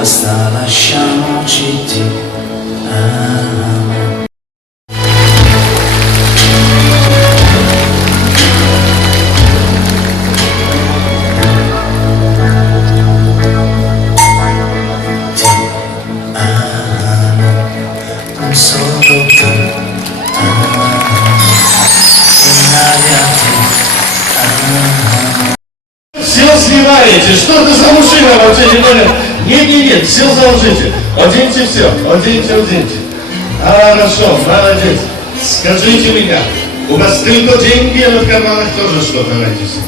basta lasciamoci amare. Non solo tu, Сил снимаете. Что это за мужчина вообще? Нет, сил заложите. Оденьте все. Оденьте. Хорошо, молодец. Скажите меня, у вас только деньги, а в карманах тоже что-то найдете?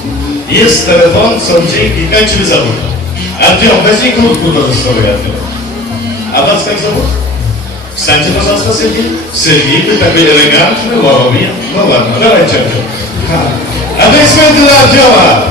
Есть телефон, сон деньги. Как тебя зовут? Артем, возьми куртку тоже с собой, Артем. А вас как зовут? Встаньте, пожалуйста, Сергей. Сергей, ты такой элегантный, воробья. Ну ладно, давайте, Артем. Аплодисменты для Артема!